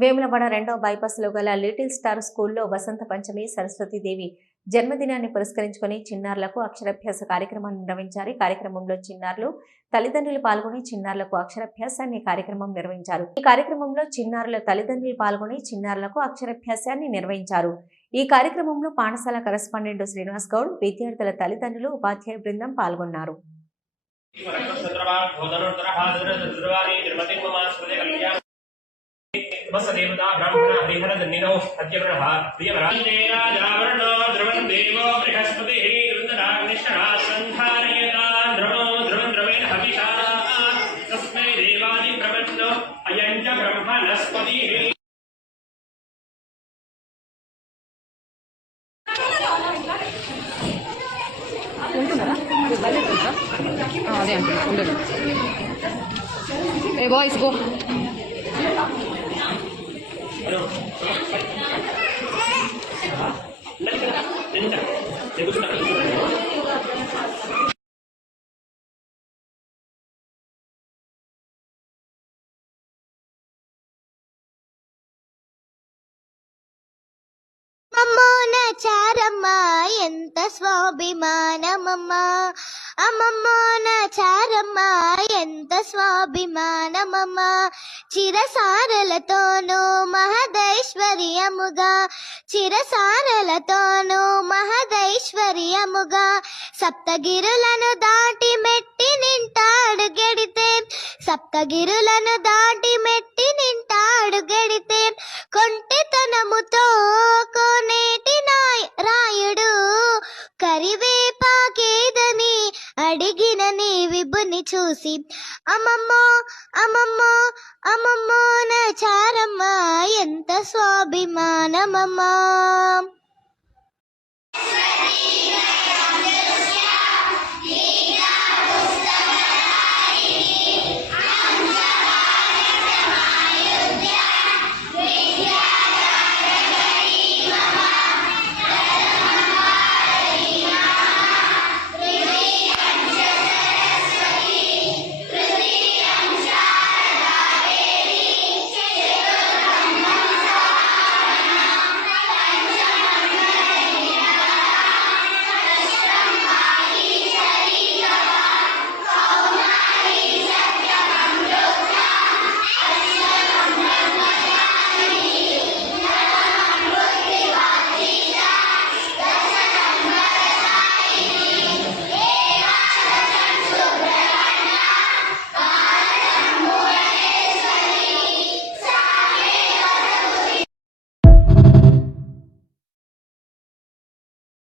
వేములవాడ 2వ బైపాస్లో గల little star స్కూల్లో వసంత పంచమి సరస్వతీదేవి జన్మదినాన్ని పురస్కరించుకుని చిన్నారులకు అక్షరాభ్యాస కార్యక్రమాన్ని నిర్వహించారు. కార్యక్రమంలో చిన్నారులు తల్లిదండ్రులు పాల్గొని చిన్నారులకు అక్షరాభ్యాసాన్ని కార్యక్రమం నిర్వహించారు. ఈ కార్యక్రమంలో చిన్నారుల తల్లిదండ్రులు పాల్గొని చిన్నారులకు అక్షరాభ్యాసాన్ని నిర్వహించారు. ఈ కార్యక్రమంలో పాఠశాల కరెస్పాండెంట్ శ్రీనివాస్ గౌడ్, విద్యార్థుల తల్లిదండ్రులు, ఉపాధ్యాయ బృందం పాల్గొన్నారు. देवता ब्राह्मण हरिहर दन्निनो अद्यवरः प्रियवराजराजावर्णो ध्रुवं देवो बृहस्पतिः रुद्राग्निश्चरः सन्धारयता ध्रुवं द्रवेण हविषा तस्मै देवादिप्रपन्नो अयं च ब्रह्मणस्पतिः Hey boys, go. అమ్మోన చారమ్మ ఎంత స్వాభిమానమమ్మ, అమ్మమ్మోన చారమ్మ ఎంత స్వాభిమానమమ్మ. చిరసారలతోనూ మహదైశ్వర్యముగా, చిరసారలతోనూ మహదైశ్వర్యముగా సప్తగిరులను దాటి మెట్టి నింటాడు గెడితే, సప్తగిరులను దాటి మెట్టి నింటాడు గెడితే కొంటెతనముతో కోనేటి రాయుడు కరివేపాకేదని అడిగిన నీ విభుని చూసి అమ్మమ్మో అమ్మమ్మో అమ్మమ్మో నా చారమ్మ ఎంత స్వాభిమానమమ్మా.